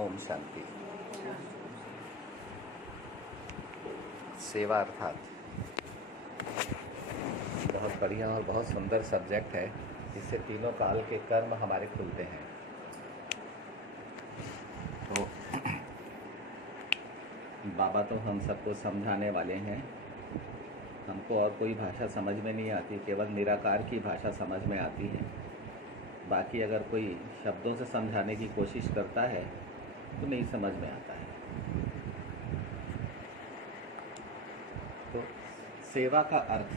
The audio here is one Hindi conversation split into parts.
ओम शांति। सेवा अर्थात बहुत बढ़िया और बहुत सुंदर सब्जेक्ट है। इससे तीनों काल के कर्म हमारे खुलते हैं। तो बाबा तो हम सबको समझाने वाले हैं। हमको और कोई भाषा समझ में नहीं आती, केवल निराकार की भाषा समझ में आती है। बाकी अगर कोई शब्दों से समझाने की कोशिश करता है तो नहीं समझ में आता है। तो सेवा का अर्थ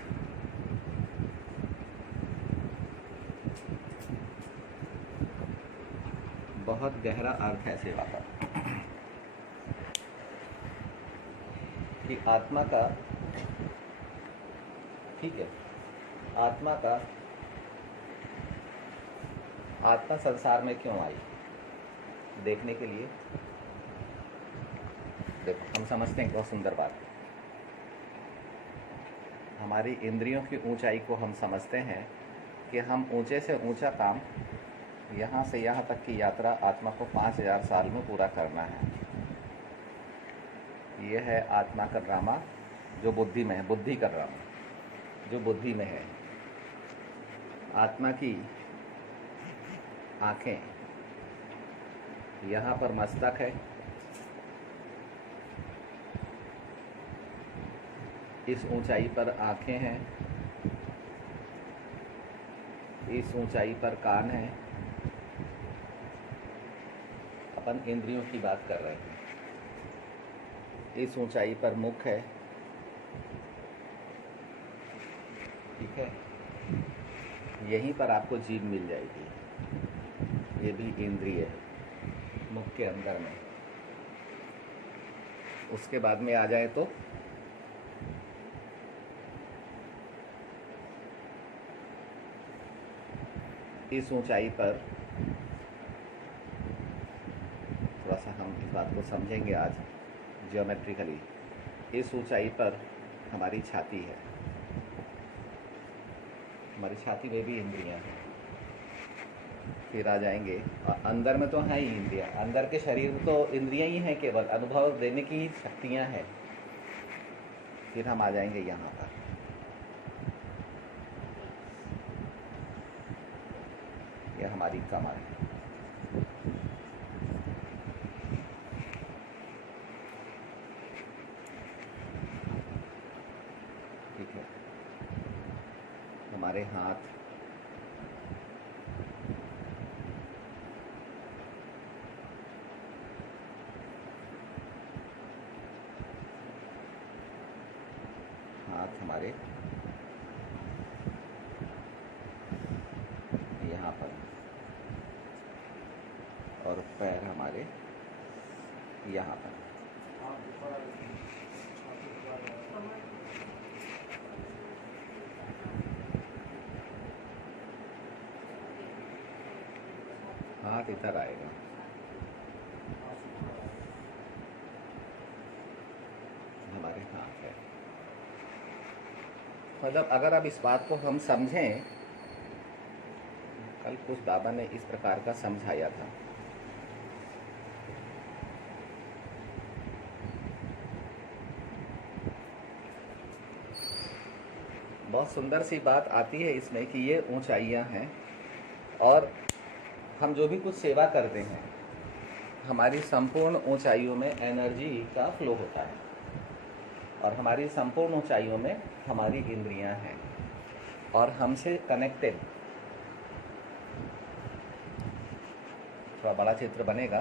बहुत गहरा अर्थ है सेवा का, कि आत्मा का, ठीक है, आत्मा संसार में क्यों आई देखने के लिए। देखो, हम समझते हैं बहुत सुंदर बात, हमारी इंद्रियों की ऊंचाई को हम समझते हैं कि हम ऊंचे से ऊंचा काम, यहाँ से यहाँ तक की यात्रा आत्मा को 5000 साल में पूरा करना है। ये है आत्मा का ड्रामा जो बुद्धि में है, बुद्धि का ड्रामा जो बुद्धि में है। आत्मा की आँखें, यहाँ पर मस्तक है, इस ऊंचाई पर आँखें हैं, इस ऊंचाई पर कान है। अपन इंद्रियों की बात कर रहे हैं। इस ऊंचाई पर मुख है, ठीक है। यहीं पर आपको जीभ मिल जाएगी, ये भी इंद्रिय है मुख के अंदर में। उसके बाद में आ जाए तो इस ऊंचाई पर, थोड़ा सा हम इस बात को समझेंगे आज जियोमेट्रिकली। इस ऊंचाई पर हमारी छाती है, हमारी छाती में भी इंद्रियां हैं। फिर आ जाएंगे, और अंदर में तो है ही इंद्रियां, अंदर के शरीर में तो इंद्रियां ही हैं, केवल अनुभव देने की ही शक्तियां हैं। फिर हम आ जाएंगे यहाँ पर, यह हमारी कमर है। ठीक है, हमारे हाथ, हमारे यहाँ पर, और पैर हमारे यहाँ पर। हाथ इधर आएगा, हमारे हाथ है। मतलब अगर अब इस बात को हम समझें, कल कुछ बाबा ने इस प्रकार का समझाया था। बहुत सुंदर सी बात आती है इसमें कि ये ऊंचाइयां हैं, और हम जो भी कुछ सेवा करते हैं, हमारी संपूर्ण ऊंचाइयों में एनर्जी का फ्लो होता है, और हमारी संपूर्ण ऊंचाइयों में हमारी इंद्रियां हैं, और हमसे कनेक्टेड। थोड़ा बड़ा चित्र बनेगा,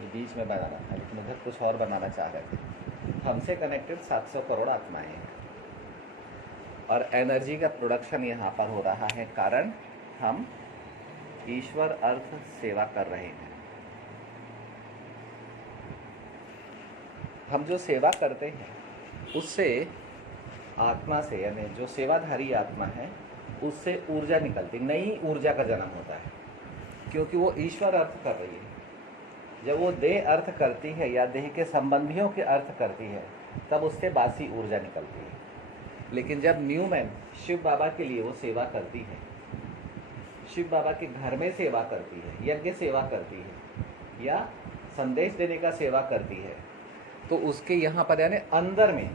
ये बीच में बनाना था, लेकिन उधर कुछ और बनाना चाह रहे थे। हमसे कनेक्टेड 700 करोड़ आत्माएं हैं, और एनर्जी का प्रोडक्शन यहाँ पर हो रहा है, कारण हम ईश्वर अर्थ सेवा कर रहे हैं। हम जो सेवा करते हैं उससे आत्मा से, यानी जो सेवाधारी आत्मा है, उससे ऊर्जा निकलती, नई ऊर्जा का जन्म होता है, क्योंकि वो ईश्वर अर्थ कर रही है। जब वो देह अर्थ करती है या देह के संबंधियों के अर्थ करती है, तब उससे बासी ऊर्जा निकलती है। लेकिन जब न्यूमैन शिव बाबा के लिए वो सेवा करती है, शिव बाबा के घर में सेवा करती है, यज्ञ सेवा करती है, या संदेश देने का सेवा करती है, तो उसके यहाँ पर यानी अंदर में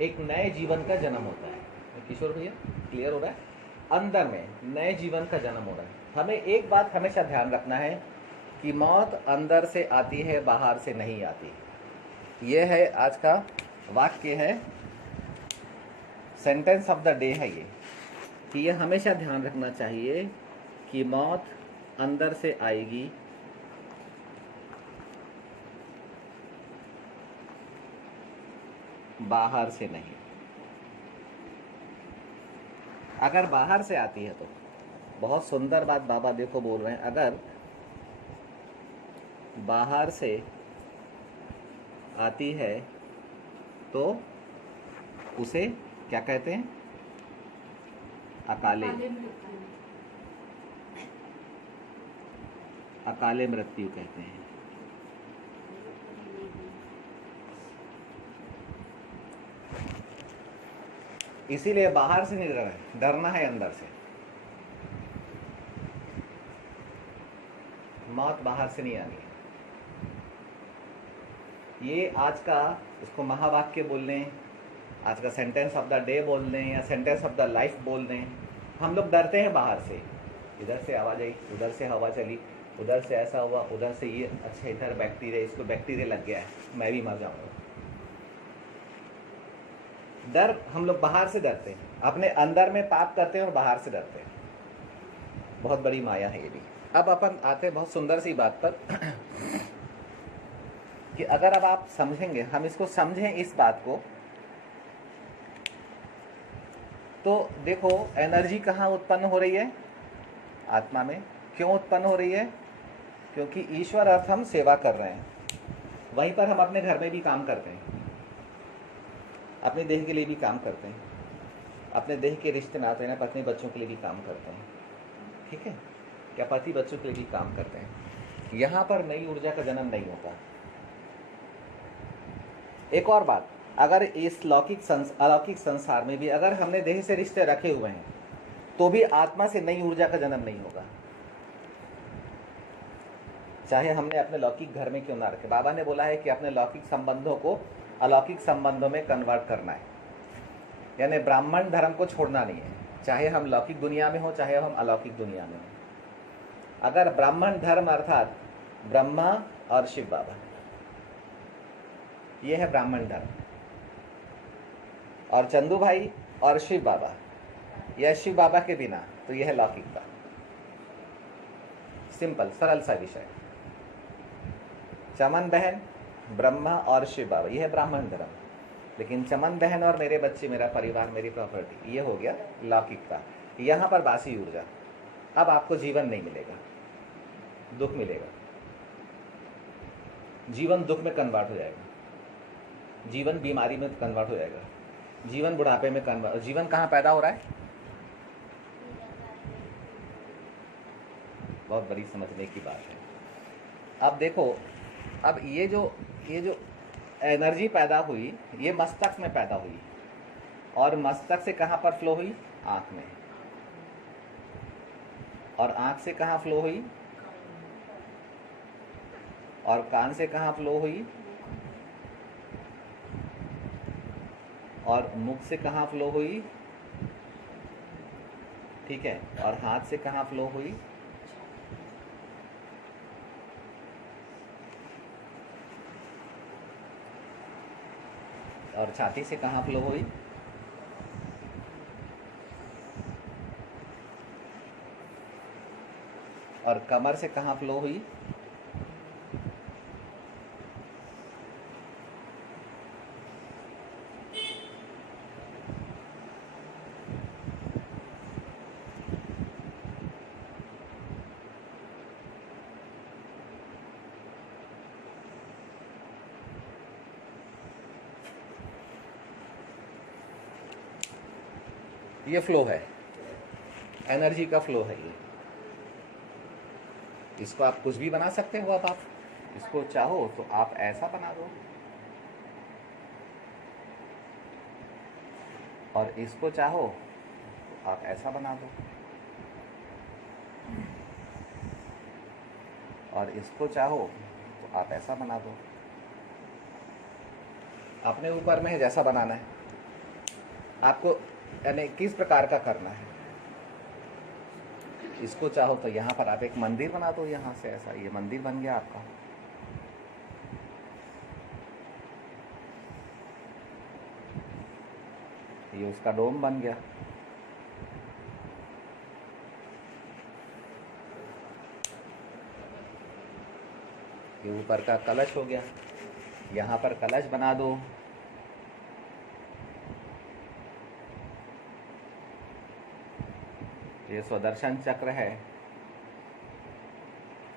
एक नए जीवन का जन्म होता है। किशोर भैया क्लियर हो रहा है? अंदर में नए जीवन का जन्म हो रहा है। हमें एक बात हमेशा ध्यान रखना है कि मौत अंदर से आती है, बाहर से नहीं आती। ये है आज का वाक्य है, सेंटेंस ऑफ द डे है ये, कि ये हमेशा ध्यान रखना चाहिए कि मौत अंदर से आएगी, बाहर से नहीं। अगर बाहर से आती है तो बहुत सुंदर बात बाबा देखो बोल रहे हैं, अगर बाहर से आती है तो उसे क्या कहते हैं? अकाले मृत्यु कहते हैं। इसीलिए बाहर से नहीं डरना है, डरना है अंदर से। मौत बाहर से नहीं आनी है। ये आज का इसको महावाक्य बोल लें, आज का सेंटेंस ऑफ द डे बोल दें या सेंटेंस ऑफ द लाइफ बोल दें। हम लोग डरते हैं बाहर से, इधर से आवाज आई, उधर से हवा चली, उधर से ऐसा हुआ, उधर से ये, अच्छा इधर बैक्टीरिया, इसको बैक्टीरिया लग गया है, मैं भी मर जाऊंगा। डर हम लोग बाहर से डरते हैं, अपने अंदर में पाप करते हैं और बाहर से डरते हैं। बहुत बड़ी माया है ये भी। अब अपन आते हैं बहुत सुंदर सी बात पर कि अगर अब आप समझेंगे, हम इसको समझें इस बात को, तो देखो एनर्जी कहाँ उत्पन्न हो रही है? आत्मा में। क्यों उत्पन्न हो रही है? क्योंकि ईश्वर अर्थ हम सेवा कर रहे हैं। वहीं पर हम अपने घर में भी काम करते हैं, अपने देह के लिए भी काम करते हैं, अपने देह के रिश्ते नाते हैं, पत्नी बच्चों के लिए भी काम करते हैं, ठीक है? क्या पति बच्चों के लिए भी काम करते हैं। यहाँ पर नई ऊर्जा का जन्म नहीं होता। एक और बात, अगर इस अलौकिक संसार में भी अगर हमने देह से रिश्ते रखे हुए हैं तो भी आत्मा से नई ऊर्जा का जन्म नहीं होगा, चाहे हमने अपने लौकिक घर में क्यों ना रखे। बाबा ने बोला है कि अपने लौकिक संबंधों को अलौकिक संबंधों में कन्वर्ट करना है, यानी ब्राह्मण धर्म को छोड़ना नहीं है, चाहे हम लौकिक दुनिया में हो चाहे हम अलौकिक दुनिया में हो। अगर ब्राह्मण धर्म अर्थात ब्रह्मा और शिव बाबा, ये है ब्राह्मण धर्म, और चंदू भाई और शिव बाबा, या शिव बाबा के बिना, तो यह है लौकिकता। सिंपल सरल सा विषय। चमन बहन, ब्रह्मा और शिव बाबा, यह है ब्राह्मण धर्म। लेकिन चमन बहन और मेरे बच्चे, मेरा परिवार, मेरी प्रॉपर्टी, ये हो गया लौकिकता। यहाँ पर बासी ऊर्जा। अब आपको जीवन नहीं मिलेगा, दुख मिलेगा। जीवन दुख में कन्वर्ट हो जाएगा, जीवन बीमारी में कन्वर्ट हो जाएगा, जीवन बुढ़ापे में कन्वर्ट। जीवन कहाँ पैदा हो रहा है? बहुत बड़ी समझने की बात है। अब देखो, अब ये जो एनर्जी पैदा हुई, ये मस्तक में पैदा हुई, और मस्तक से कहाँ पर फ्लो हुई? आँख में। और आँख से कहाँ फ्लो हुई? और कान से कहाँ फ्लो हुई? और मुख से कहाँ फ्लो हुई? ठीक है। और हाथ से कहाँ फ्लो हुई? और छाती से कहाँ फ्लो हुई? और कमर से कहाँ फ्लो हुई? ये फ्लो है, एनर्जी का फ्लो है ये। इसको आप कुछ भी बना सकते हो। अब आप इसको चाहो तो आप ऐसा बना दो, और इसको चाहो तो आप ऐसा बना दो। और इसको चाहो तो आप ऐसा बना दो, अपने ऊपर में है जैसा बनाना है आपको, यानी किस प्रकार का करना है। इसको चाहो तो यहाँ पर आप एक मंदिर बना दो, यहाँ से ऐसा, ये मंदिर बन गया आपका। ये उसका डोम बन गया। ये ऊपर का कलश हो गया, यहाँ पर कलश बना दो। ये स्वदर्शन चक्र है।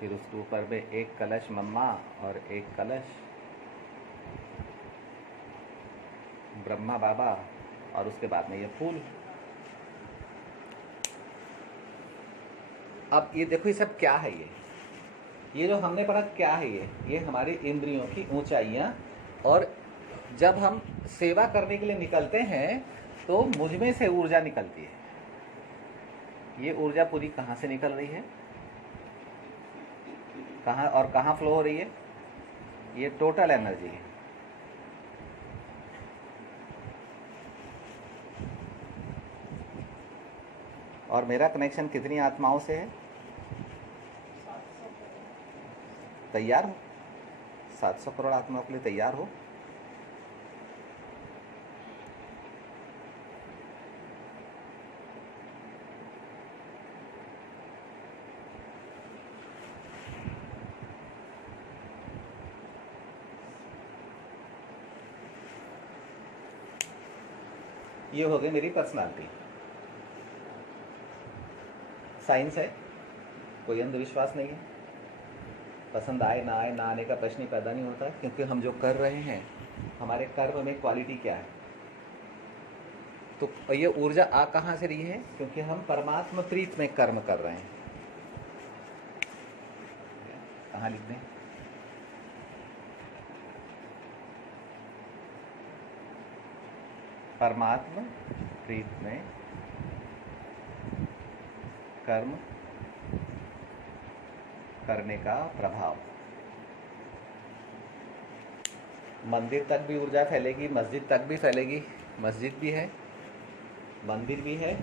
फिर उसके ऊपर में एक कलश मम्मा और एक कलश ब्रह्मा बाबा, और उसके बाद में ये फूल। अब ये देखो ये सब क्या है, ये जो हमने पढ़ा क्या है, ये हमारी इंद्रियों की ऊंचाइयाँ। और जब हम सेवा करने के लिए निकलते हैं तो मुझ में से ऊर्जा निकलती है। ये ऊर्जा पूरी कहाँ से निकल रही है, कहाँ और कहाँ फ्लो हो रही है, ये टोटल एनर्जी है। और मेरा कनेक्शन कितनी आत्माओं से है, तैयार हो? 700 करोड़ आत्माओं के लिए तैयार हो? ये हो गई मेरी पर्सनालिटी। साइंस है, कोई अंधविश्वास नहीं है। पसंद आए ना आए, ना आने का प्रश्न ही पैदा नहीं होता, क्योंकि हम जो कर रहे हैं, हमारे कर्म में क्वालिटी क्या है। तो ये ऊर्जा आ कहाँ से रही है, क्योंकि हम परमात्मा प्रीत में कर्म कर रहे हैं। कहाँ लिख दें, परमात्मा प्रीत में कर्म करने का प्रभाव। मंदिर तक भी ऊर्जा फैलेगी, मस्जिद तक भी फैलेगी। मस्जिद भी है, मंदिर भी है,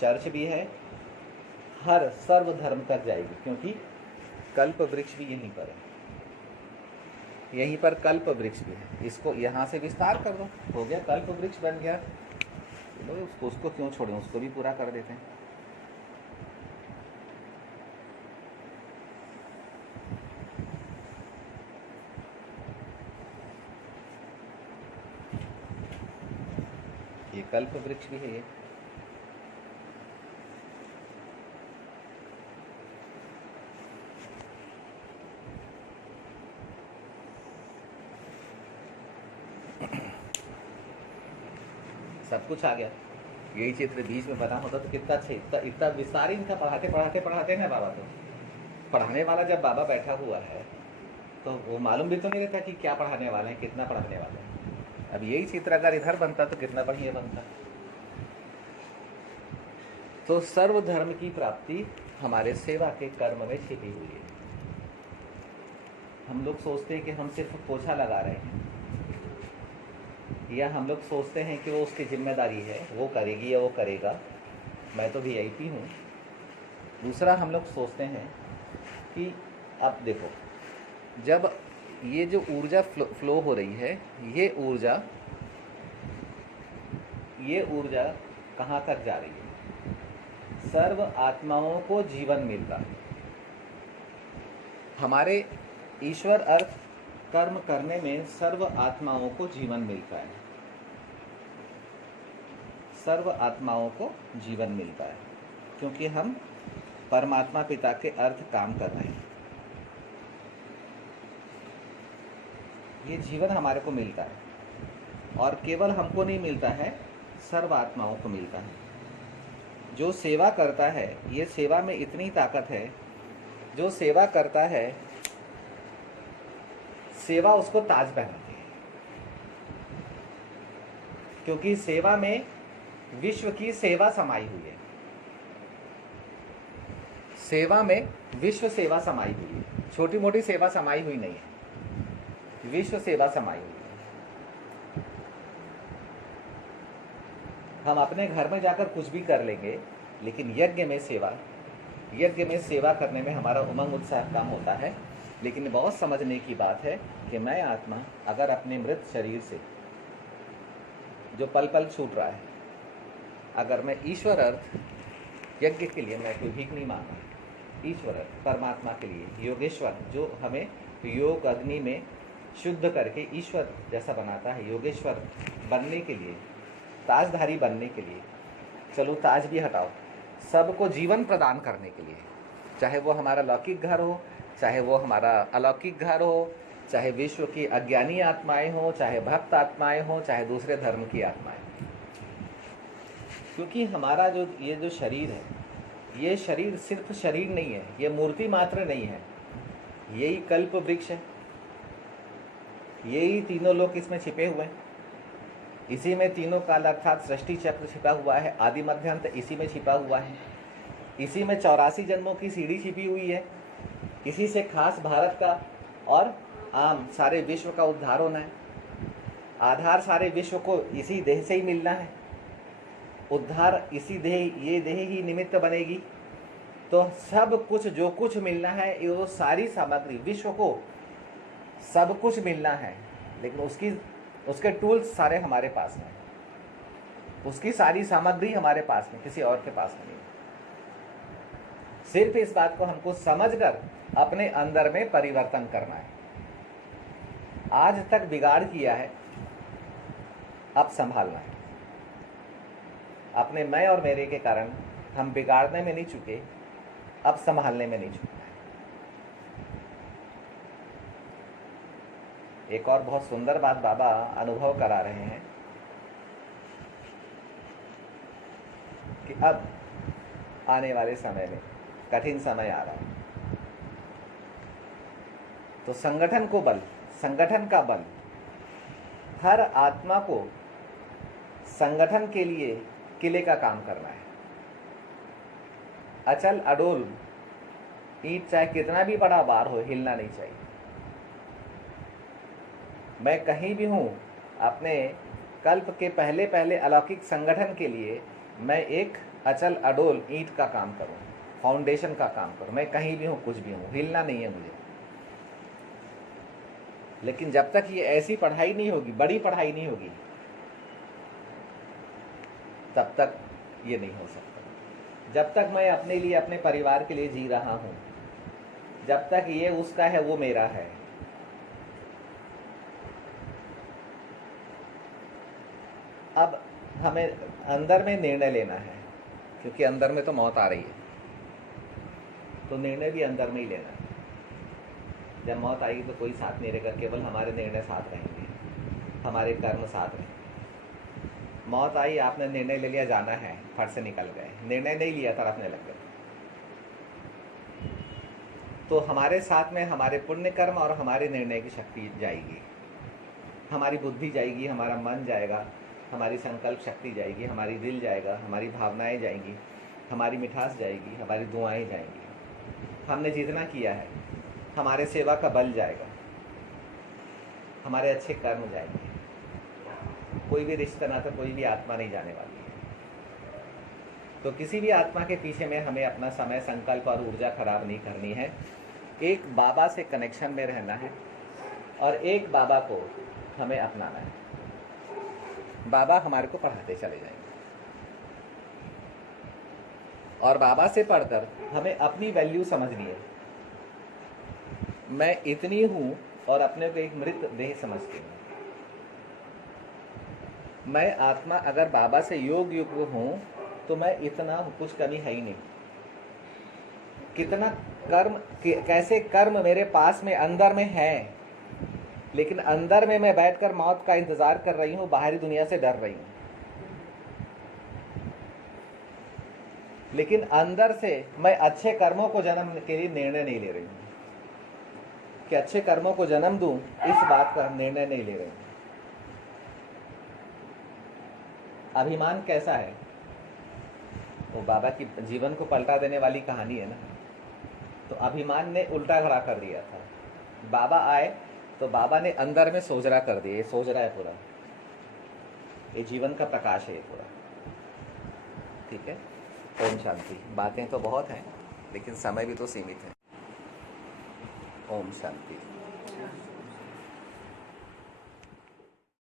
चर्च भी है, हर सर्व धर्म तक जाएगी, क्योंकि कल्प वृक्ष भी यहीं पर है। यहीं पर कल्प वृक्ष भी है। इसको यहाँ से विस्तार कर दो, हो गया, कल्प वृक्ष बन गया। उसको क्यों छोड़ें, उसको भी पूरा कर देते हैं। ये कल्प वृक्ष भी है। ये सब कुछ आ गया। यही चित्र बीच में बना होता तो कितना अच्छा, इतना विस्तार इनका पढ़ाते हैं बाबा। तो पढ़ाने वाला जब बाबा बैठा हुआ है तो वो मालूम भी तो नहीं रहता कि क्या पढ़ाने वाले हैं, कितना पढ़ाने वाले हैं। अब यही चित्र अगर इधर बनता तो कितना बढ़िया बनता। तो सर्वधर्म की प्राप्ति हमारे सेवा के कर्म में छिपी हुई है। हम लोग सोचते हैं कि हम सिर्फ पोछा लगा रहे हैं, या हम लोग सोचते हैं कि वो उसकी जिम्मेदारी है, वो करेगी या वो करेगा, मैं तो वीआईपी हूँ। दूसरा हम लोग सोचते हैं कि अब देखो, जब ये जो ऊर्जा फ्लो हो रही है, ये ऊर्जा कहाँ तक जा रही है, सर्व आत्माओं को जीवन मिल रहा है। हमारे ईश्वर अर्थ कर्म करने में सर्व आत्माओं को जीवन मिलता है, सर्व आत्माओं को जीवन मिलता है, क्योंकि हम परमात्मा पिता के अर्थ काम कर रहे हैं। ये जीवन हमारे को मिलता है, और केवल हमको नहीं मिलता है, सर्व आत्माओं को मिलता है। जो सेवा करता है, ये सेवा में इतनी ताकत है, जो सेवा करता है, सेवा उसको ताज पहनाती है, क्योंकि सेवा में विश्व की सेवा समाई हुई है। सेवा में विश्व सेवा समाई हुई है, छोटी मोटी सेवा समाई हुई नहीं है, विश्व सेवा समाई हुई है। हम अपने घर में जाकर कुछ भी कर लेंगे, लेकिन यज्ञ में सेवा करने में हमारा उमंग उत्साह कम होता है। लेकिन बहुत समझने की बात है कि मैं आत्मा अगर अपने मृत शरीर से जो पल पल छूट रहा है, अगर मैं ईश्वर अर्थ यज्ञ के लिए मैं कोई भीख नहीं मांग रहा, ईश्वर अर्थ परमात्मा के लिए, योगेश्वर जो हमें योग अग्नि में शुद्ध करके ईश्वर जैसा बनाता है, योगेश्वर बनने के लिए, ताजधारी बनने के लिए, चलो ताज भी हटाओ, सबको जीवन प्रदान करने के लिए, चाहे वो हमारा लौकिक घर हो, चाहे वो हमारा अलौकिक घर हो, चाहे विश्व की अज्ञानी आत्माएं हो, चाहे भक्त आत्माएं हो, चाहे दूसरे धर्म की आत्माएं। क्योंकि हमारा ये जो शरीर है, ये शरीर सिर्फ शरीर नहीं है, ये मूर्ति मात्र नहीं है, यही कल्प वृक्ष है, यही तीनों लोक इसमें छिपे हुए हैं, इसी में तीनों काल अर्थात सृष्टि चक्र छिपा हुआ है, आदि मध्य अंत इसी में छिपा हुआ है, इसी में 84 जन्मों की सीढ़ी छिपी हुई है, इसी से खास भारत का और आम सारे विश्व का उद्धार होना है, आधार सारे विश्व को इसी देह से ही मिलना है, उद्धार इसी देह, ये देह ही निमित्त बनेगी। तो सब कुछ जो कुछ मिलना है, वो सारी सामग्री विश्व को सब कुछ मिलना है, लेकिन उसके टूल्स सारे हमारे पास में, उसकी सारी सामग्री हमारे पास में, किसी और के पास में नहीं। सिर्फ इस बात को हमको समझकर अपने अंदर में परिवर्तन करना है। आज तक बिगाड़ किया है, अब संभालना है। अपने मैं और मेरे के कारण हम बिगाड़ने में नहीं चुके, अब संभालने में नहीं चुके। एक और बहुत सुंदर बात बाबा अनुभव करा रहे हैं कि अब आने वाले समय में कठिन समय आ रहा है, तो संगठन का बल, हर आत्मा को संगठन के लिए किले का काम करना है। अचल अडोल ईंट चाहे कितना भी बड़ा भार हो, हिलना नहीं चाहिए। मैं कहीं भी हूँ, अपने कल्प के पहले पहले अलौकिक संगठन के लिए मैं एक अचल अडोल ईंट का काम करूँ, फाउंडेशन का काम करूँ। मैं कहीं भी हूँ, कुछ भी हूँ, हिलना नहीं है मुझे। लेकिन जब तक ये ऐसी पढ़ाई नहीं होगी, बड़ी पढ़ाई नहीं होगी, तब तक ये नहीं हो सकता। जब तक मैं अपने लिए, अपने परिवार के लिए जी रहा हूँ, जब तक ये उसका है वो मेरा है, अब हमें अंदर में निर्णय लेना है, क्योंकि अंदर में तो मौत आ रही है, तो निर्णय भी अंदर में ही लेना है। जब मौत आएगी तो कोई साथ नहीं रहेगा, केवल हमारे निर्णय साथ रहेंगे, हमारे कर्म साथ रहेंगे। मौत आई, आपने निर्णय ले लिया जाना है, फट से निकल गए, निर्णय नहीं लिया, तड़पने लग गए, तो हमारे साथ में हमारे पुण्य कर्म और हमारे निर्णय की शक्ति जाएगी, हमारी बुद्धि जाएगी, हमारा मन जाएगा, हमारी संकल्प शक्ति जाएगी, हमारी दिल जाएगा, हमारी भावनाएं जाएंगी, हमारी मिठास जाएगी, हमारी दुआएं जाएंगी, हमने जितना किया है हमारे सेवा का बल जाएगा, हमारे अच्छे कर्म जाएंगे। कोई भी रिश्ता नाता, कोई भी आत्मा नहीं जाने वाली है। तो किसी भी आत्मा के पीछे में हमें अपना समय, संकल्प और ऊर्जा खराब नहीं करनी है। एक बाबा से कनेक्शन में रहना है और एक बाबा को हमें अपनाना है। बाबा हमारे को पढ़ाते चले जाएंगे और बाबा से पढ़कर हमें अपनी वैल्यू समझनी है। मैं इतनी हूँ और अपने को एक मृत देह समझती हूँ। मैं आत्मा अगर बाबा से योग युक्त हूँ तो मैं इतना हूँ, कुछ कमी है ही नहीं। कितना कर्म, कैसे कर्म मेरे पास में अंदर में है, लेकिन अंदर में मैं बैठकर मौत का इंतजार कर रही हूँ, बाहरी दुनिया से डर रही हूँ। लेकिन अंदर से मैं अच्छे कर्मों को जन्म के लिए निर्णय नहीं ले रही हूँ कि अच्छे कर्मों को जन्म दूं, इस बात का निर्णय नहीं ले रही हूँ। अभिमान कैसा है? वो बाबा की जीवन को पलटा देने वाली कहानी है ना। तो अभिमान ने उल्टा खड़ा कर दिया था। बाबा आए तो बाबा ने अंदर में सोजरा कर दिया, ये सोजरा है पूरा, ये जीवन का प्रकाश है ये पूरा। ठीक है, ओम शांति। बातें तो बहुत हैं लेकिन समय भी तो सीमित है। ओम शांति।